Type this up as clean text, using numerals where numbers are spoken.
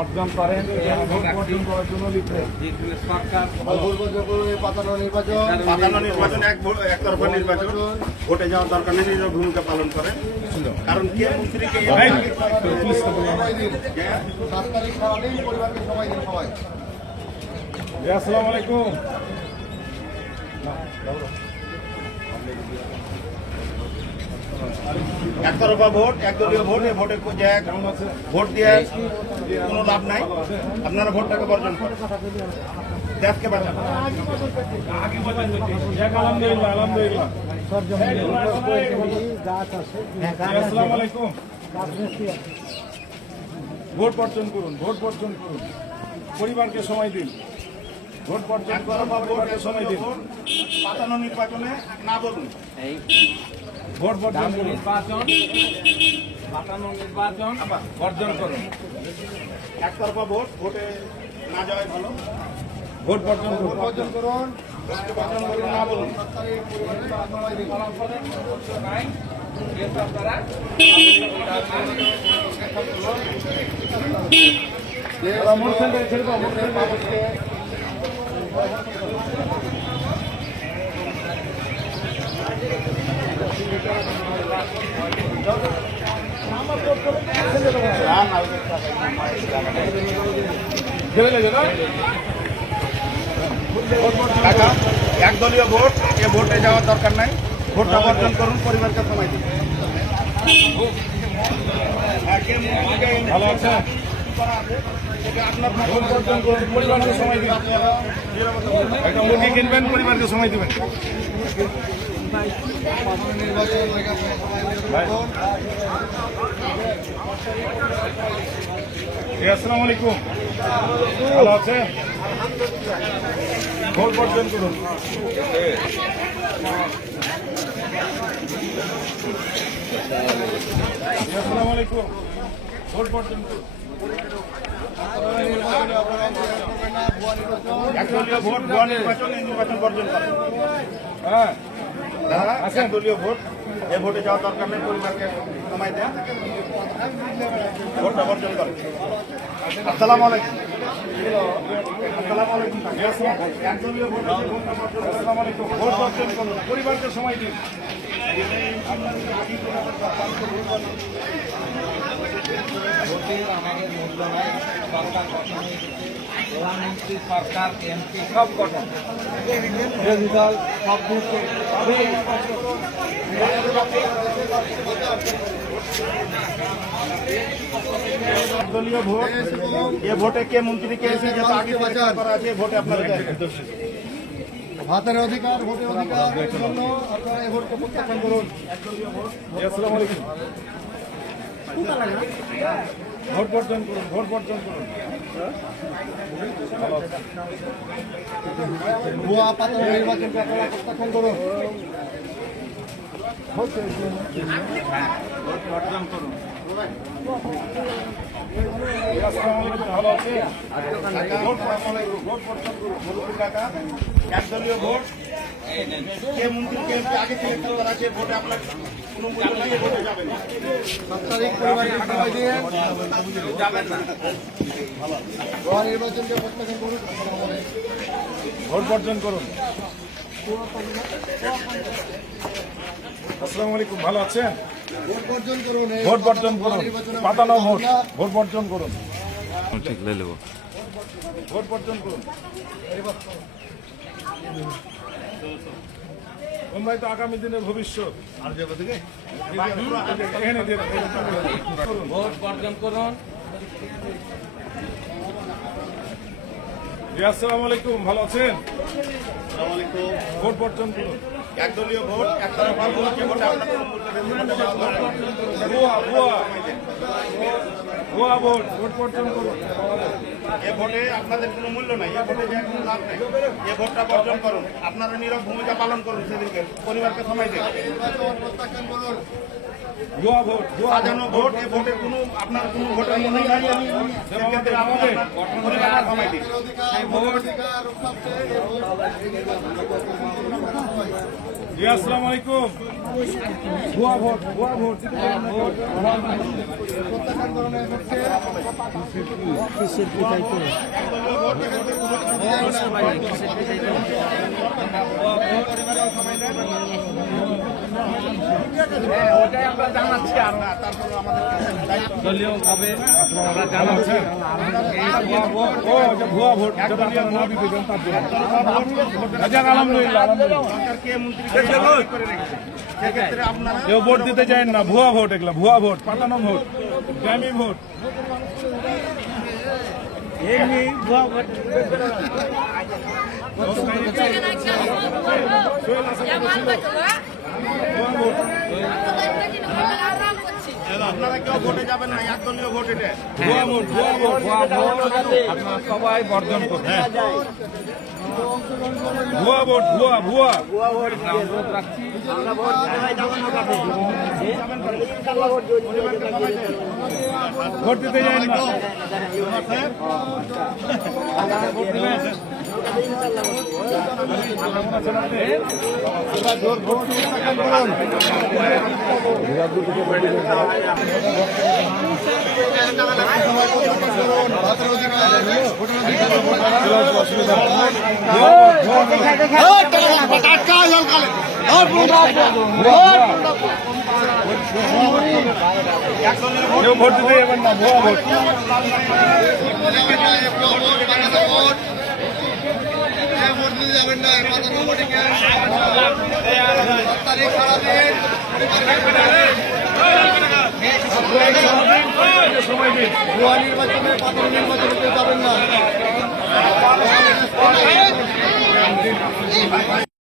অর্জন করেন ভোট বর্জন করার জন্য পাতানো নির্বাচন একতরফা নির্বাচন, ভোটে যাওয়ার দরকার নেই, নিজের ভূমিকা পালন করেন। কারণ কে মন্ত্রীকে আসসালামু আলাইকুম। একতরফা ভোট, একদলীয় ভোট, এই ভোটে ভোট দিয়ে কোনো লাভ নাই। আপনারা ভোটটাকে বর্জন করেন, দেশকে বাঁচান। আলহামদুলিল্লাহ আলহামদুলিল্লাহ। আসসালামু আলাইকুম। ভোট বর্জন করুন, ভোট বর্জন করুন, পরিবারকে সময় দিন। ভোট বর্জন করার পরিবারকে সময় দিন। পাতানো নির্বাচনে না বলুন, ভোট বর্জন করুন, পাতানো নির্বাচন বর্জন করুন। একতরফা ভোট, ভোটে না যাওয়াই ভালো। ভোট বর্জন করুন, বর্জন করুন, না বলুন। একদলীয় ভোট, এ ভোটে যাওয়ার দরকার নাই। ভোটটা বর্জন করুন, পরিবারকে সময় দিন। ভালো আছে। ভোট বর্জন করুন, পরিবারকে সময় দিন। একটা মুরগি কিনবেন, পরিবারকে সময় দিবেন। আসসালামু আলাইকুম। ভালো আছে। ভোট বর্জন করুন। আসসালামু আলাইকুম। ভোট বর্জন করুন। একদলীয় ভোট, ভুয়া নির্বাচন, এই নির্বাচন বর্জন করেন। হ্যাঁ, একদলীয় ভোট, এ ভোটে যাওয়ার দরকার নেই, পরিবারকে সময় দেন। ভোটটা বর্জন করেন। আসসালামু আলাইকুম। আসসালামু আলাইকুম। একদলীয় ভোট, আসসালামু আলাইকুম। ভোট বর্জন করুন, পরিবারকে সময় দিন। ভোটের আমাদের মূল্য নাই। সরকার গঠন হয়ে গেছে, প্রধানমন্ত্রী, সরকার, এমপি সব গঠন, বিরোধী দল সব ভোটে একদলীয় ভোট, এ ভোটে কে মন্ত্রীকে এসে যেটা আগে করা আছে, ভোটে আপনারা ভাতের অধিকার, ভোটের অধিকার জন্য আপনারা এই ভোটকে প্রত্যাখ্যান করুন। আসসালামু আলাইকুম। ভোট বর্জন করুন, ভোট বর্জন করুন। ভুয়া পাতানো নির্বাচনকে আপনারা প্রত্যাখ্যান করুন। ভোট বর্জন করুন। আসসালামু আলাইকুম। ভালো আছে। ভোট বর্জন করুন। একদলীয় ভোট, কে মন্ত্রীকে আগে সিলেক্ট করা আছে, ভোটে আপনার কোনো মূল্য নাই, এ ভোটে যাবেন। 7 তারিখ পরিবারকে সময় দিয়ে যাবেন না। ভুয়া নির্বাচনকে প্রত্যাখ্যান করুন। ভোট বর্জন করুন। আসসালামু আলাইকুম। ভালো আছেন। ভোট বর্জন করুন। এই ভোট বর্জন করুন, নির্বাচনে পাতানো ভোট, ভোট বর্জন করুন। ঠিক লে নেব। ভোট বর্জন করুন। তোমরাই তো আগামী দিনের ভবিষ্যৎ। এখানে দিয়ে দাও, করুন। ভোট বর্জন করুন। জি, আসসালামু আলাইকুম। ভালো আছেন। আসসালামু আলাইকুম। ভোট বর্জন করুন। একদলীয় ভোট, একতরফা ভোট, যে ভোটে আপনার কোনো মূল্য নেই, ভোটে যাওয়ার দরকার নেই। ভুয়া ভুয়া ভুয়া ভোট, ভোট বর্জন করুন। এ ভোটে আপনাদের কোনো মূল্য নাই, এ ভোটে যে কোনো লাভ নেই। এ ভোটটা বর্জন করুন, আপনারা নীরব ভূমিকা পালন করুন, সেদিনকে পরিবারকে সময় দিন। নির্বাচন প্রত্যাখ্যান করুন। ভুয়া ভোট সাজানো ভোট, এই ভোটের কোনো আপনার কোনো ভোটের মূল্য নাই। সেক্ষেত্রে আপনি আপনার পরিবারকে সময় দিন। জি আসসালামু আলাইকুম। ভুয়া ভোট প্রত্যাখ্যান করুন এই ভোটকে। ওটাই আমরা জানাচ্ছি আর দলীয়ভাবে আমরা জানাচ্ছি ও এটা ভুয়া ভোট যেটা আপনারা না দিতে চান তার জন্য। যাক, আলহামদুলিল্লাহ সরকারকে মন্ত্রী করে রেখেছে। সেক্ষেত্রে আপনারা কেউ ভোট দিতে চান না, ভুয়া ভোট, এগুলা ভুয়া ভোট, পাতানো ভোট, ড্যামি ভোট। আপনারা কেউ ভোটে যাবেন না, একদলীয় ভোট এটা। ভুয়া ভোট আপনারা সবাই বর্জন করুন। ভুয়া ভোট ভুয়া ভুয়া অনুরোধ রাখছি ভোট দিতে যান না। ভাতের অধিকার, ভোটের কেউ ভোট দিতে যাবেন না, ভুয়া ভোট। যাবেন না, তারিখ সারাদিন সময় দিন। ভুয়া নির্বাচনে প্রাথমিক নির্বাচনে কেউ যাবেন না।